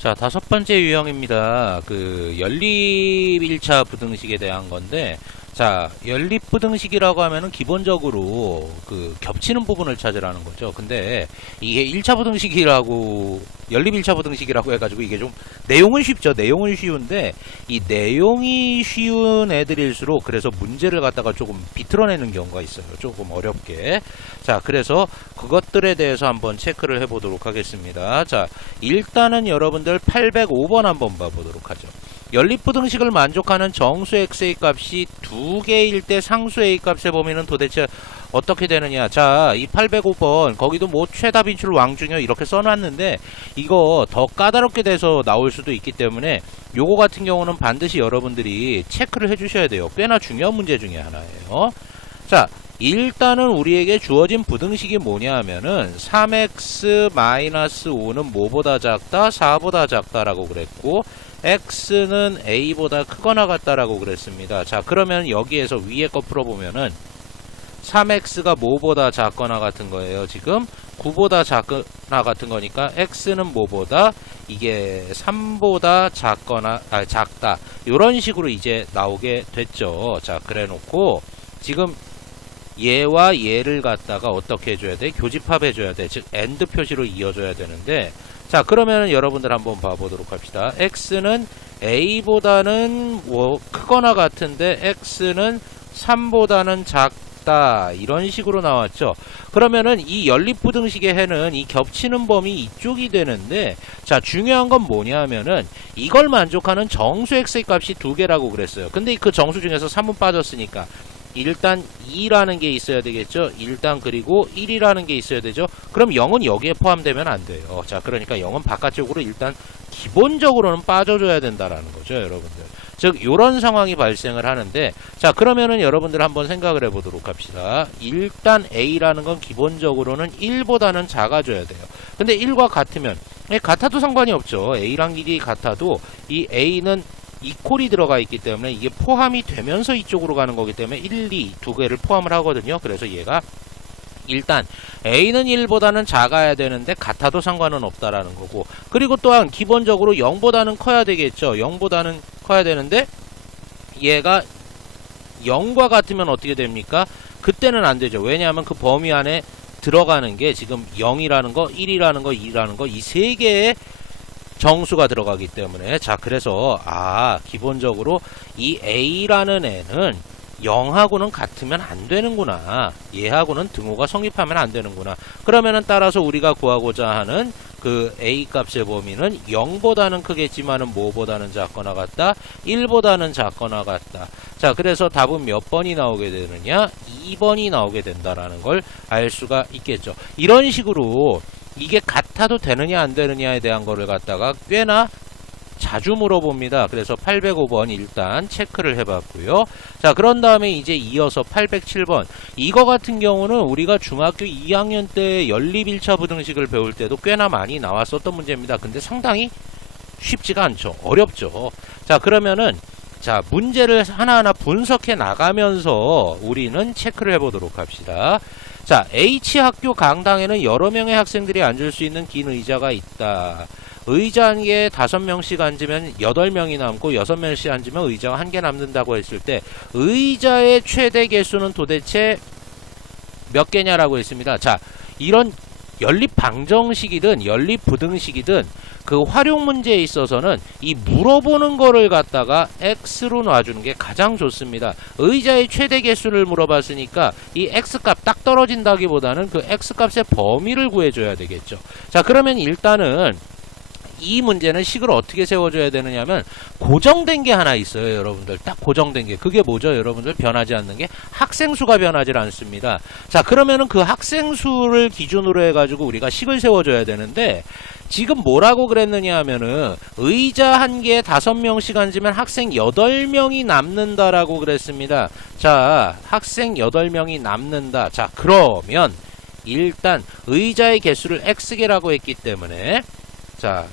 자, 다섯 번째 유형입니다. 그 연립 1차 부등식에 대한 건데, 자, 연립 부등식이라고 하면은 기본적으로 그 겹치는 부분을 찾으라는 거죠. 근데 이게 1차 부등식이라고, 연립 1차 부등식이라고 해가지고 이게 좀 내용은 쉽죠. 내용은 쉬운데 이 내용이 쉬운 애들일수록 그래서 문제를 갖다가 조금 비틀어내는 경우가 있어요. 조금 어렵게. 자, 그래서 그것들에 대해서 한번 체크를 해보도록 하겠습니다. 자, 일단은 여러분들 805번 한번 봐보도록 하죠. 연립부등식을 만족하는 정수 x의 값이 두 개일 때 상수 a 값의 범위는 도대체 어떻게 되느냐. 자, 이 805번 거기도 뭐 최다 빈출 왕중요 이렇게 써놨는데 이거 더 까다롭게 돼서 나올 수도 있기 때문에 요거 같은 경우는 반드시 여러분들이 체크를 해주셔야 돼요. 꽤나 중요한 문제 중에 하나예요. 자, 일단은 우리에게 주어진 부등식이 뭐냐 하면은 3x-5는 뭐보다 작다? 4보다 작다라고 그랬고 x는 a보다 크거나 같다라고 그랬습니다. 자, 그러면 여기에서 위에 거 풀어보면은 3x가 뭐보다 작거나 같은 거예요. 지금 9보다 작거나 같은 거니까 x는 뭐보다 이게 3보다 작거나 작다. 이런 식으로 이제 나오게 됐죠. 자, 그래 놓고 지금 얘와 얘를 갖다가 어떻게 해줘야 돼? 교집합해줘야 돼. 즉 AND 표시로 이어줘야 되는데, 자, 그러면은 여러분들 한번 봐보도록 합시다. x는 a보다는 뭐 크거나 같은데 x는 3보다는 작다. 이런 식으로 나왔죠. 그러면은 이 연립부등식의 해는 이 겹치는 범위 이쪽이 되는데, 자, 중요한 건 뭐냐 하면은 이걸 만족하는 정수 x의 값이 두 개라고 그랬어요. 근데 그 정수 중에서 3은 빠졌으니까 일단 2라는 게 있어야 되겠죠. 일단 그리고 1이라는 게 있어야 되죠. 그럼 0은 여기에 포함되면 안 돼요. 자, 그러니까 0은 바깥쪽으로 일단 기본적으로는 빠져줘야 된다라는 거죠, 여러분들. 즉 요런 상황이 발생을 하는데, 자, 그러면은 여러분들 한번 생각을 해보도록 합시다. 일단 A라는 건 기본적으로는 1보다는 작아져야 돼요. 근데 1과 같으면 같아도 상관이 없죠. A랑 1이 같아도 이 A는 이퀄이 들어가 있기 때문에 이게 포함이 되면서 이쪽으로 가는 거기 때문에 1, 2 두 개를 포함을 하거든요. 그래서 얘가 일단 A는 1보다는 작아야 되는데 같아도 상관은 없다라는 거고, 그리고 또한 기본적으로 0보다는 커야 되겠죠. 0보다는 커야 되는데 얘가 0과 같으면 어떻게 됩니까? 그때는 안 되죠. 왜냐하면 그 범위 안에 들어가는 게 지금 0이라는 거, 1이라는 거, 2라는 거 이 세 개의 정수가 들어가기 때문에, 자, 그래서 기본적으로 이 A라는 애는 0하고는 같으면 안 되는구나. 얘하고는 등호가 성립하면 안 되는구나. 그러면은 따라서 우리가 구하고자 하는 그 A 값의 범위는 0보다는 크겠지만은 뭐보다는 작거나 같다? 1보다는 작거나 같다. 자, 그래서 답은 몇 번이 나오게 되느냐? 2번이 나오게 된다라는 걸 알 수가 있겠죠. 이런 식으로 이게 같아도 되느냐 안 되느냐에 대한 거를 갖다가 꽤나 자주 물어봅니다. 그래서 805번 일단 체크를 해봤고요. 자, 그런 다음에 이제 이어서 807번. 이거 같은 경우는 우리가 중학교 2학년 때 연립 1차 부등식을 배울 때도 꽤나 많이 나왔었던 문제입니다. 근데 상당히 쉽지가 않죠. 어렵죠. 자, 그러면은 자, 문제를 하나하나 분석해 나가면서 우리는 체크를 해보도록 합시다. 자, H학교 강당에는 여러 명의 학생들이 앉을 수 있는 긴 의자가 있다. 의자에 5명씩 앉으면 8명이 남고 6명씩 앉으면 의자가 1개 남는다고 했을 때 의자의 최대 개수는 도대체 몇 개냐라고 했습니다. 자, 이런 연립 방정식이든 연립 부등식이든 그 활용 문제에 있어서는 이 물어보는 거를 갖다가 x로 놔주는 게 가장 좋습니다. 의자의 최대 개수를 물어봤으니까 이 x값 딱 떨어진다기보다는 그 x값의 범위를 구해줘야 되겠죠. 자, 그러면 일단은 이 문제는 식을 어떻게 세워줘야 되느냐면 고정된 게 하나 있어요, 여러분들. 딱 고정된 게. 그게 뭐죠, 여러분들? 변하지 않는 게 학생수가 변하지 않습니다. 자, 그러면은 그 학생수를 기준으로 해가지고 우리가 식을 세워줘야 되는데 지금 뭐라고 그랬느냐 하면은 의자 한 개에 5명씩 앉으면 학생 8명이 남는다라고 그랬습니다. 자, 학생 8명이 남는다. 자, 그러면 일단 의자의 개수를 x개라고 했기 때문에 자,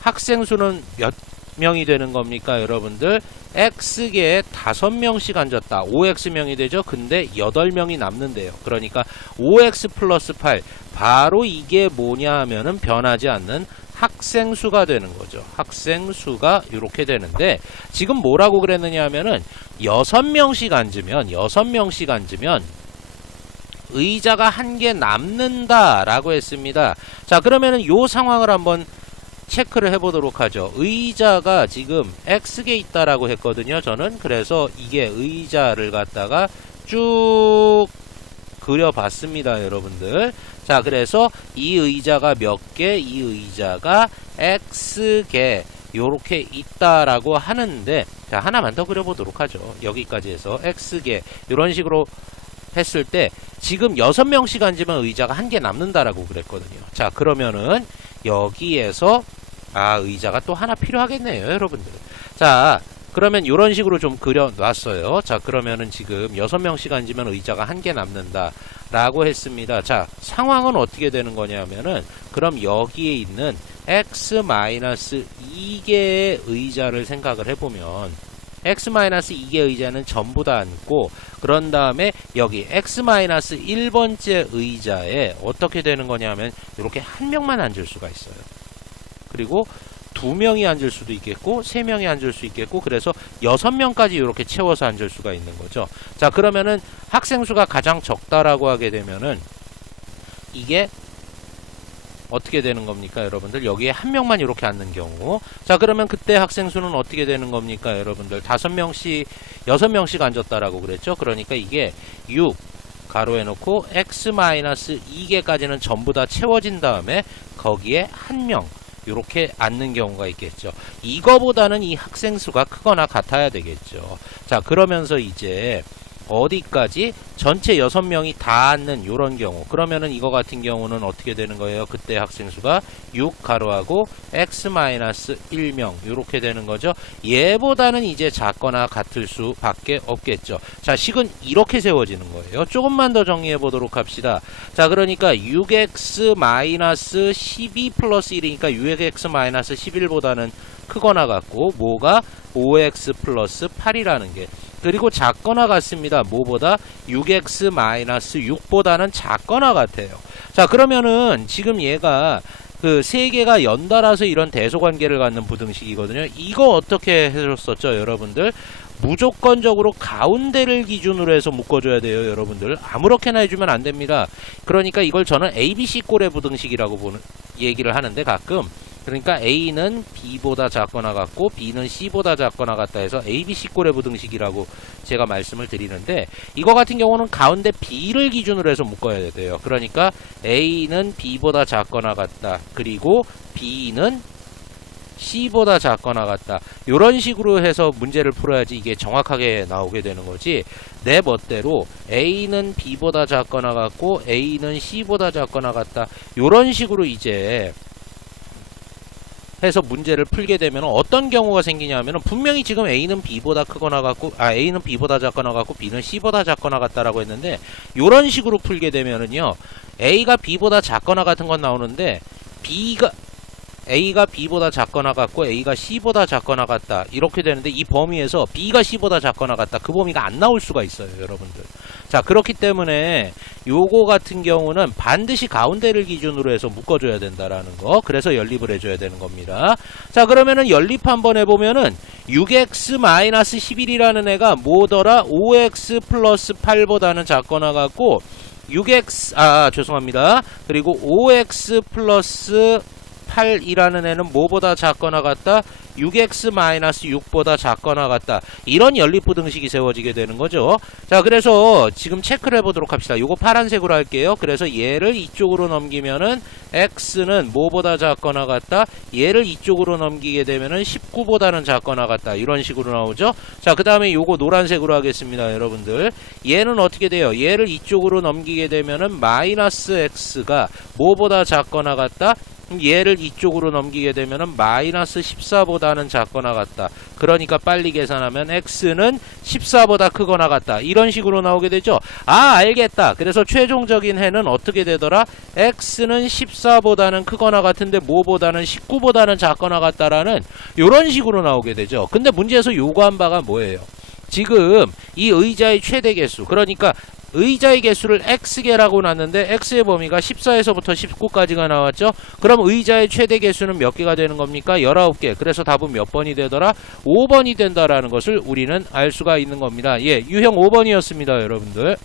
학생 수는 몇 명이 되는 겁니까, 여러분들? x개에 5명씩 앉았다. 5x명이 되죠? 근데 8명이 남는데요. 그러니까 5x 플러스 8. 바로 이게 뭐냐 하면은 변하지 않는 학생 수가 되는 거죠. 학생 수가 이렇게 되는데 지금 뭐라고 그랬느냐 하면은 6명씩 앉으면 의자가 한 개 남는다라고 했습니다. 자, 그러면은 요 상황을 한번 체크를 해보도록 하죠. 의자가 지금 X개 있다라고 했거든요. 저는 그래서 이게 의자를 갖다가 쭉 그려봤습니다, 여러분들. 자, 그래서 이 의자가 몇 개, 이 의자가 X개 요렇게 있다라고 하는데, 자, 하나만 더 그려보도록 하죠. 여기까지 해서 X개 이런 식으로 했을 때 지금 6명씩 앉으면 의자가 한 개 남는다라고 그랬거든요. 자, 그러면은 여기에서 의자가 또 하나 필요하겠네요, 여러분들. 자, 그러면 이런 식으로 좀 그려놨어요. 자, 그러면은 지금 6명씩 앉으면 의자가 한 개 남는다 라고 했습니다. 자, 상황은 어떻게 되는 거냐면은 그럼 여기에 있는 X-2개의 의자를 생각을 해보면 X-2개 의자는 전부 다 앉고, 그런 다음에 여기 X-1번째 의자에 어떻게 되는 거냐면 이렇게 한 명만 앉을 수가 있어요. 그리고 2명이 앉을 수도 있겠고 3명이 앉을 수 있겠고, 그래서 6명까지 이렇게 채워서 앉을 수가 있는 거죠. 자, 그러면은 학생 수가 가장 적다라고 하게 되면은 이게 어떻게 되는 겁니까, 여러분들? 여기에 한 명만 이렇게 앉는 경우. 자, 그러면 그때 학생 수는 어떻게 되는 겁니까, 여러분들? 5명씩, 6명씩 앉았다라고 그랬죠? 그러니까 이게 6 가로에 놓고 X-2개까지는 전부 다 채워진 다음에 거기에 한 명 이렇게 앉는 경우가 있겠죠. 이거보다는 이 학생 수가 크거나 같아야 되겠죠. 자, 그러면서 이제 어디까지? 전체 6명이 다 앉는 요런 경우. 그러면은 이거 같은 경우는 어떻게 되는 거예요? 그때 학생 수가 6 가로하고 X-1명 요렇게 되는 거죠. 얘보다는 이제 작거나 같을 수밖에 없겠죠. 자, 식은 이렇게 세워지는 거예요. 조금만 더 정리해 보도록 합시다. 자, 그러니까 6x-12 플러스 1이니까 6x-11보다는 크거나 같고, 뭐가 5x 플러스 8이라는 게, 그리고 작거나 같습니다. 뭐보다? 6x-6보다는 작거나 같아요. 자, 그러면은 지금 얘가 그 세 개가 연달아서 이런 대소관계를 갖는 부등식이거든요. 이거 어떻게 해줬었죠, 여러분들? 무조건적으로 가운데를 기준으로 해서 묶어줘야 돼요, 여러분들. 아무렇게나 해주면 안 됩니다. 그러니까 이걸 저는 ABC 꼴의 부등식이라고 얘기를 하는데, 가끔 그러니까 A는 B보다 작거나 같고 B는 C보다 작거나 같다 해서 ABC 꼴의 부등식이라고 제가 말씀을 드리는데, 이거 같은 경우는 가운데 B를 기준으로 해서 묶어야 돼요. 그러니까 A는 B보다 작거나 같다, 그리고 B는 C보다 작거나 같다, 이런 식으로 해서 문제를 풀어야지 이게 정확하게 나오게 되는 거지, 내 멋대로 A는 B보다 작거나 같고 A는 C보다 작거나 같다 이런 식으로 이제 해서 문제를 풀게 되면 어떤 경우가 생기냐 하면, 분명히 지금 A는 B보다 크거나 같고, A는 B보다 작거나 같고 B는 C보다 작거나 같다라고 했는데, 이런 식으로 풀게 되면은요, A가 B보다 작거나 같은 건 나오는데 A가 B보다 작거나 같고 A가 C보다 작거나 같다 이렇게 되는데, 이 범위에서 B가 C보다 작거나 같다 그 범위가 안 나올 수가 있어요, 여러분들. 자, 그렇기 때문에 요거 같은 경우는 반드시 가운데를 기준으로 해서 묶어줘야 된다라는 거, 그래서 연립을 해줘야 되는 겁니다. 자, 그러면은 연립 한번 해보면은 6x-11이라는 애가 뭐더라? 5x 플러스 8보다는 작거나 같고, 6x 죄송합니다. 그리고 5x 플러스 8이라는 애는 뭐보다 작거나 같다? 6x-6보다 작거나 같다. 이런 연립부등식이 세워지게 되는 거죠. 자, 그래서 지금 체크를 해보도록 합시다. 요거 파란색으로 할게요. 그래서 얘를 이쪽으로 넘기면은 x는 뭐보다 작거나 같다? 얘를 이쪽으로 넘기게 되면은 19보다는 작거나 같다. 이런 식으로 나오죠. 자, 그 다음에 요거 노란색으로 하겠습니다, 여러분들. 얘는 어떻게 돼요? 얘를 이쪽으로 넘기게 되면은 마이너스 x가 뭐보다 작거나 같다? 얘를 이쪽으로 넘기게 되면은 마이너스 14보다는 작거나 같다. 그러니까 빨리 계산하면 x는 14보다 크거나 같다. 이런 식으로 나오게 되죠. 알겠다. 그래서 최종적인 해는 어떻게 되더라? x는 14보다는 크거나 같은데 뭐보다는 19보다는 작거나 같다라는 이런 식으로 나오게 되죠. 근데 문제에서 요구한 바가 뭐예요? 지금 이 의자의 최대 개수, 그러니까 의자의 개수를 x개라고 놨는데 x의 범위가 14에서부터 19까지가 나왔죠. 그럼 의자의 최대 개수는 몇 개가 되는 겁니까? 19개. 그래서 답은 몇 번이 되더라? 5번이 된다라는 것을 우리는 알 수가 있는 겁니다. 예, 유형 5번이었습니다, 여러분들.